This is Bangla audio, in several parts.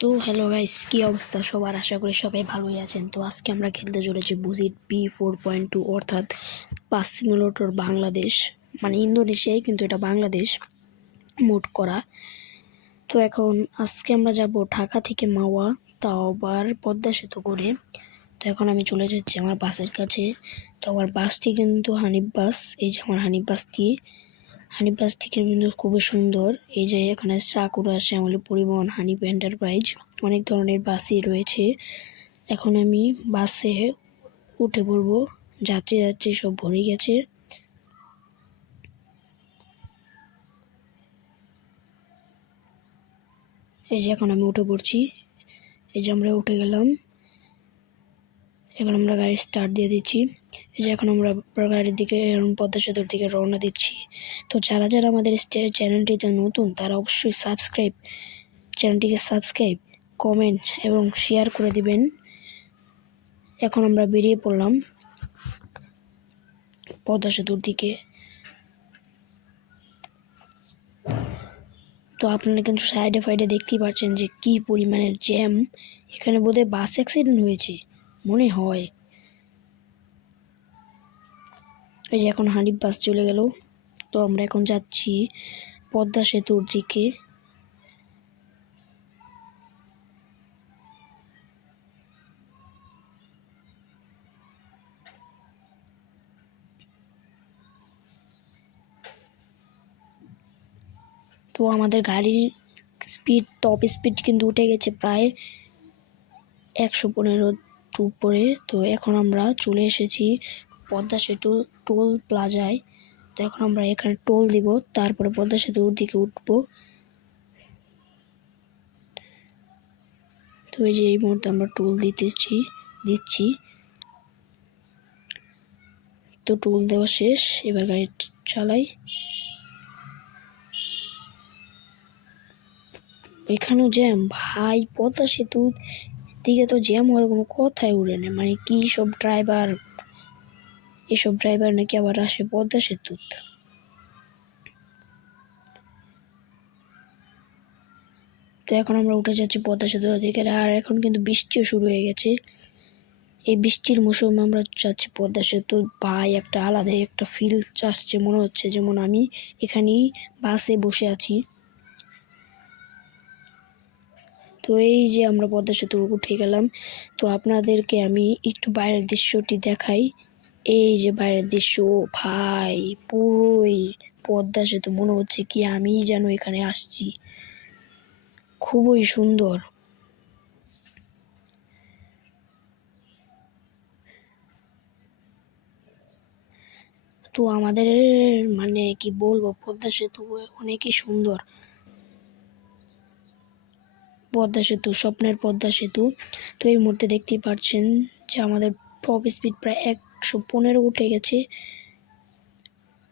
তো হ্যালো গাইস, কি অবস্থা সবার? আশা করি সবাই ভালোই আছেন। তো আজকে আমরা খেলতে চলেছি বুজিট P4.2, অর্থাৎ পাস সিমুলেটর বাংলাদেশ, মানে ইন্দোনেশিয়ায় কিন্তু এটা বাংলাদেশ মোড করা। তো এখন আজকে আমরা যাব ঢাকা থেকে মাওয়া, তাও আবার পদ্মা সেতু করে। তো এখন আমি চলে যাচ্ছি আমার বাসের কাছে। তো আমার বাসটি কিন্তু হানিফ বাস, এই যে আমার হানিফ বাসটি কিন্তু খুবই সুন্দর। এই যে এখানে সাকুরা, শ্যামলী পরিবহন, হানিফ এন্টারপ্রাইজ, অনেক ধরনের বাসই রয়েছে। এখন আমি বাসে উঠে পড়বো। যাত্রী সব ভরে গেছে। এই যে এখন আমি উঠে পড়ছি। এই যে আমরা উঠে গেলাম। এখন আমরা গাড়ি স্টার্ট দিয়ে দিচ্ছি। এই যে এখন আমরা গাড়ির দিকে পদ্মা সেতুর দিকে রওনা দিচ্ছি। তো যারা আমাদের চ্যানেলটিতে নতুন, তারা অবশ্যই চ্যানেলটিকে সাবস্ক্রাইব, কমেন্ট এবং শেয়ার করে দিবেন। এখন আমরা বেরিয়ে পড়লাম পদ্মা সেতুর দিকে। তো আপনারা কিন্তু সাইডে দেখতেই পাচ্ছেন যে কি পরিমাণের জ্যাম। এখানে বোধহয় বাস অ্যাক্সিডেন্ট হয়েছে মনে হয়। এই যে এখন হানিফ বাস চলে গেল। তো আমরা এখন যাচ্ছি পদ্মা সেতুর দিকে। তো আমাদের গাড়ির টপ স্পিড কিন্তু উঠে গেছে প্রায় 115 উপরে। তো এখন আমরা চলে এসেছি পদ্মা সেতু টোল প্লাজায়। তো এখন আমরা এখানে টোল দিব, তারপরে পদ্মা সেতুর দিকে উঠবো। তো এই যে এই মুহূর্তে আমরা টোল দিচ্ছি। তো টোল দেওয়া শেষ, এবার গাড়ি চালাই। এখানেও জ্যাম ভাই, পদ্মা সেতু দিকে তো জ্যাম হওয়ার কোনো কথাই উড়ে না। মানে কি সব এসব ড্রাইভার নাকি আবার আসে পদ্মা সেতু। তো এখন আমরা উঠে যাচ্ছি পদ্মা সেতু দিকে। আর এখন কিন্তু বৃষ্টিও শুরু হয়ে গেছে। এই বৃষ্টির মৌসুমে আমরা যাচ্ছি পদ্মা সেতু। ভাই একটা আলাদা একটা ফিল আসছে, মনে হচ্ছে যেমন আমি এখানেই বাসে বসে আছি। তো এই যে আমরা পদ্মা সেতু উঠে গেলাম। তো আপনাদেরকে আমি একটু বাইরের দৃশ্যটি দেখাই। এই যে বাইরের দৃশ্য, ভাই পুরোই পদ্মা সেতু, মনে হচ্ছে কি আমি যেন এখানে আসছি। খুবই সুন্দর। তো আমাদের মানে কি বলবো, পদ্মা সেতু অনেকই সুন্দর। পদ্মা সেতু, স্বপ্নের পদ্মা সেতু। তো এই মুহূর্তে দেখতেই পাচ্ছেন যে আমাদের টপ স্পিড প্রায় 115 উঠে গেছে।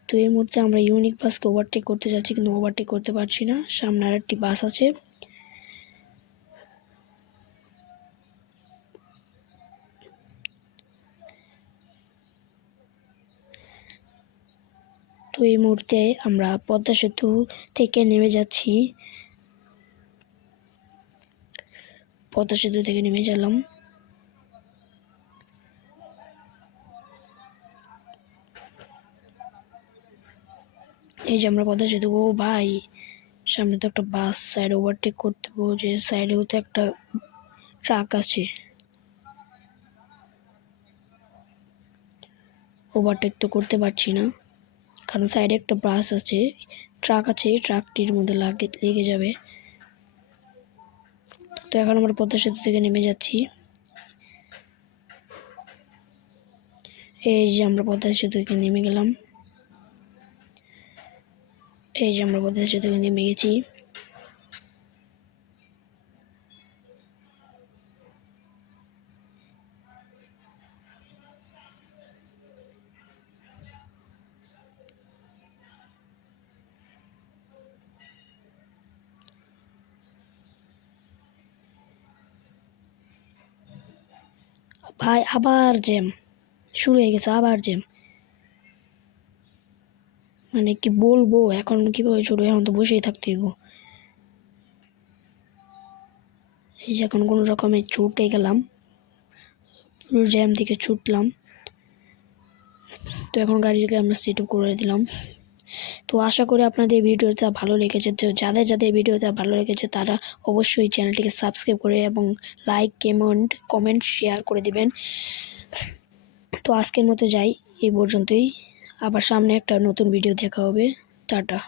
তো এই মুহূর্তে আমরা ইউনিক বাসকে ওভারটেক করতে যাচ্ছি, কিন্তু ওভারটেক করতে পারছি না। সামনে আর একটি বাস আছে। তো এই মুহূর্তে আমরা পদ্মা সেতু থেকে নেমে যাচ্ছি। পদ্মা সেতু থেকে নেমে গেলাম। এই যে আমরা পদ্মা সেতু। ও ভাই, সামনে তো একটা বাস, সাইড ওভারটেক করতে যে সাইডেও তো একটা ট্রাক আছে। ওভারটেক তো করতে পারছি না, কারণ সাইডে একটা বাস আছে, ট্রাক আছে, ট্রাকটির মধ্যে লেগে যাবে। তো এখন আমরা পদ্মা সেতু থেকে নেমে যাচ্ছি। এই যে আমরা পদ্মা সেতু থেকে নেমে গেলাম। এই যে আমরা পদ্মা সেতু থেকে নেমে গেছি। ভাই আবার জ্যাম শুরু হয়ে গেছে, আবার জ্যাম। মানে কি বলবো, এখন কিভাবে শুরু, এখন তো বসেই থাকতে হইব। এই যে এখন কোনো রকমের ছুটে গেলাম, পুরো জ্যাম থেকে ছুটলাম। তো এখন গাড়িটাকে আমরা সেট আপ করে দিলাম। তো আশা করি আপনাদের ভিডিওটা ভালো লেগেছে। তো যাদের ভিডিওটা ভালো লেগেছে তারা অবশ্যই চ্যানেলটিকে সাবস্ক্রাইব করে এবং লাইক কমেন্ট শেয়ার করে দিবেন। তো আজকের মতো যাই এই পর্যন্তই, আবার সামনে একটা নতুন ভিডিও দেখা হবে। টাটা।